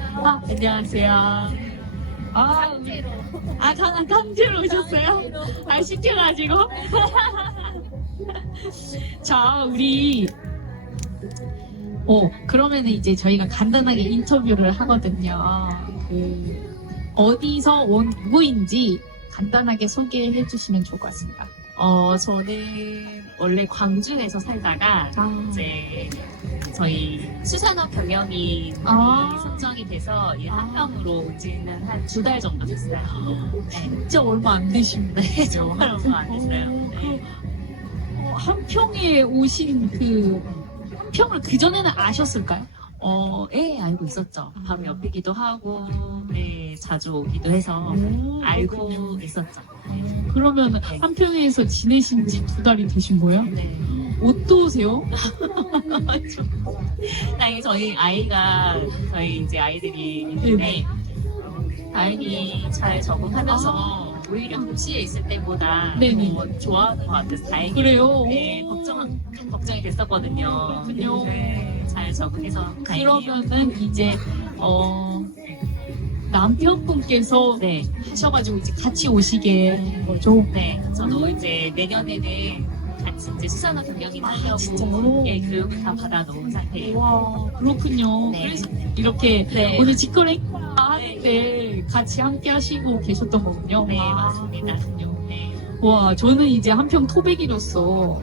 아, 안녕하세요. 아, 아, 강, 강제로 오셨어요? 아, 시켜가지고. 자, 우리, 어, 그러면 이제 저희가 간단하게 인터뷰를 하거든요. 그, 어디서 온 누구인지 간단하게 소개해 주시면 좋을 것 같습니다. 어, 저는 원래 광주에서 살다가 아, 이제 저희 수산업 경영이 아. 선정이 돼서 이 아. 한평으로 온 지는 한 두 달 정도 됐어요. 네, 진짜 얼마 안 되십니다. 정말 얼마 안 됐어요. 네. 어, 한평에 오신 그 한평을 그 전에는 아셨을까요? 어, 예, 알고 있었죠. 바로 옆이기도 하고, 네, 자주 오기도 해서 알고 있었죠. 그러면 한평에서 지내신 지 두 달이 되신 거예요? 네. 어떠세요? 다행히 저희 아이가, 저희 이제 아이들이 있는데, 다행히 잘 적응하면서 오히려 도시에 있을 때보다 네네. 더 좋아하는 것 같아서 다행히 그래요? 네, 걱정, 좀 걱정이 됐었거든요. 그렇군요. 네, 잘 적응해서 다행이에요. 그러면은 이제 어 남편분께서 네, 하셔가지고 이제 같이 오시게 된 거죠? 네, 저도 이제 내년에는 이제 수산업 경영인 하려고 진짜요? 예, 교육을 다 받아놓은 상태예요. 와 그렇군요. 네. 그래서 이렇게 네. 오늘 직거래 하는데 같이 함께 하시고 계셨던 거군요. 네, 와, 맞습니다. 네. 와, 저는 이제 한평 토백이로서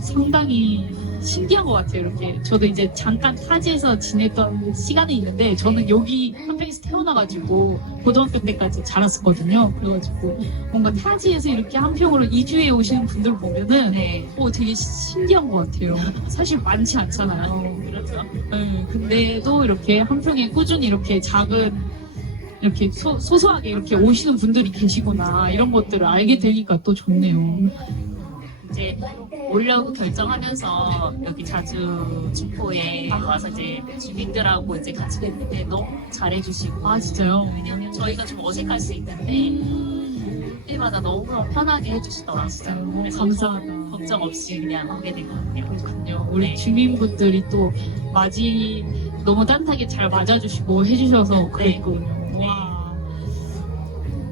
상당히 신기한 것 같아요. 이렇게 저도 이제 잠깐 타지에서 지냈던 시간이 있는데 저는 여기 한평에서 태어나가지고 고등학교 때까지 자랐었거든요. 그래가지고 뭔가 타지에서 이렇게 한평으로 이주해 오시는 분들 보면은 네, 어, 되게 신기한 것 같아요. 사실 많지 않잖아요. 그렇죠. 네, 근데도 이렇게 한평에 꾸준히 이렇게 작은 이렇게 소, 소소하게 이렇게 오시는 분들이 계시구나 이런 것들을 알게 되니까 또 좋네요. 이제 오려고 결정하면서 여기 자주 주포에 와서 이제 주민들하고 이제 같이 됐는데 너무 잘해주시고 아 진짜요? 왜냐면 저희가 좀 어색할 수 있는데 때마다 너무 편하게 해주시더라고요. 그래서 감사하다. 걱정 없이 그냥 오게 된 것 같아요. 그렇군요. 우리 네. 주민분들이 또 맞이 너무 따뜻하게 잘 맞아주시고 해주셔서 그랬거든요. 네. 와.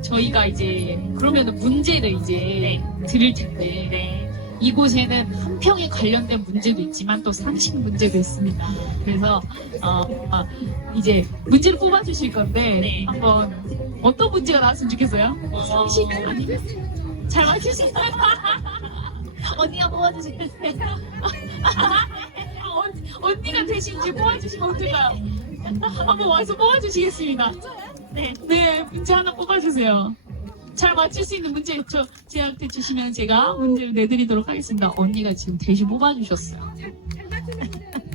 저희가 이제 그러면 문제를 이제 드릴 텐데 네. 이곳에는 한평에 관련된 문제도 있지만 또 상식 문제도 있습니다. 그래서 어, 아, 이제 문제를 뽑아주실 건데 네. 한번 어떤 문제가 나왔으면 좋겠어요? 상식 아니 잘 맞추시나요? 언니가 뽑아주실게요. 언- 언니가 대신 이제 뽑아주시면 어떨까요? 한번 와서 뽑아주시겠습니다. 네. 네, 문제 하나 뽑아주세요. 잘 맞출 수 있는 문제 저 제한테 주시면 제가 문제를 내드리도록 하겠습니다. 언니가 지금 대신 뽑아주셨어요.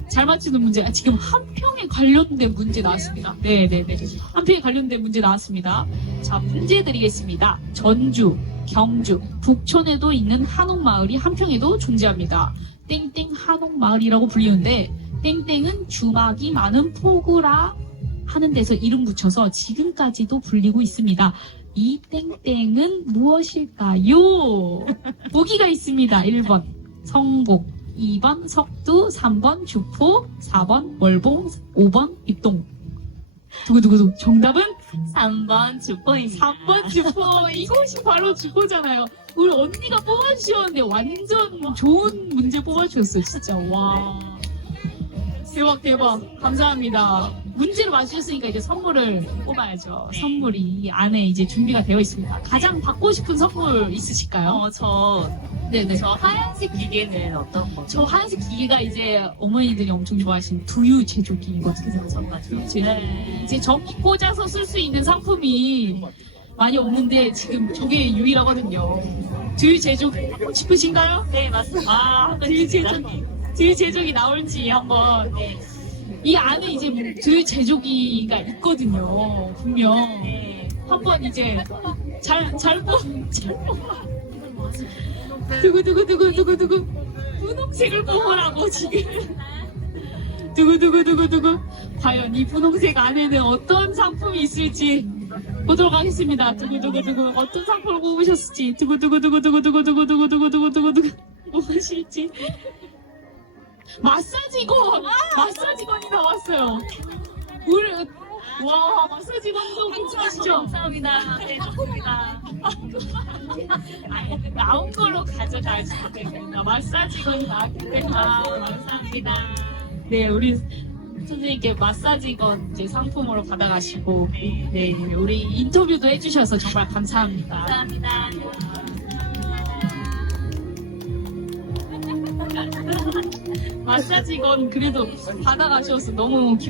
잘 맞추는 문제, 아, 지금 한평에 관련된 문제 나왔습니다. 네네네. 한평에 관련된 문제 나왔습니다. 자, 문제 드리겠습니다. 전주, 경주, 북촌에도 있는 한옥 마을이 한평에도 존재합니다. 땡땡 한옥 마을이라고 불리는데, 땡땡은 주막이 많은 포구라 하는 데서 이름 붙여서 지금까지도 불리고 있습니다. 이 땡땡은 무엇일까요? 보기가 있습니다. 1번 성곡, 2번 석두, 3번 주포, 4번 월봉, 5번 입동. 두구두구두. 정답은 3번 주포입니다. 3번 주포. 이것이 바로 주포잖아요. 우리 언니가 뽑아주셨는데 완전 좋은 문제 뽑아주셨어요. 진짜. 와. 대박, 대박. 감사합니다. 문제를 맞추셨으니까 이제 선물을 뽑아야죠. 네. 선물이 이 안에 이제 준비가 되어 있습니다. 가장 받고 싶은 선물 있으실까요? 어, 저, 네네. 저 하얀색 기계는 어떤 거죠? 저 하얀색 기계가 이제 어머니들이 엄청 좋아하시는 두유 제조기거든요. 마찬가지로. 이제, 네. 이제 전기 꽂아서 쓸 수 있는 상품이 많이 없는데 지금 저게 유일하거든요. 두유 제조기 하고 싶으신가요? 네, 맞습니다. 아, 두유 제조기. 두유 제조기 나올지 한번. 이 안에 이제 뭐 두유 제조기가 있거든요. 분명. 네. 한번 이제 잘, 잘 뽑, 잘 뽑아. 두구 두구 두구 두구 두구. 분홍색을 뽑으라고 지금. 두구 두구 두구 두구. 과연 이 분홍색 안에는 어떤 상품이 있을지 보도록 하겠습니다. 두구 두구 두구. 어떤 상품을 뽑으셨을지. 두구 두구 두구 두구 두구 두구 두구 두구 두구 두구. 무엇일지. 마사지건! 마사지건이 나왔어요. 우리 와, 마사지 감독 괜찮으시죠? 감사합니다. 네, 좋습니다. 아니, 나온 걸로 가져가시면 됩니다. 마사지건 나왔기 때문에. 아, 감사합니다. 네, 우리 선생님께 마사지건 이제 상품으로 받아가시고, 네, 우리 인터뷰도 해주셔서 정말 감사합니다. 감사합니다. 마사지 건 그래도 받아가셔서 너무 기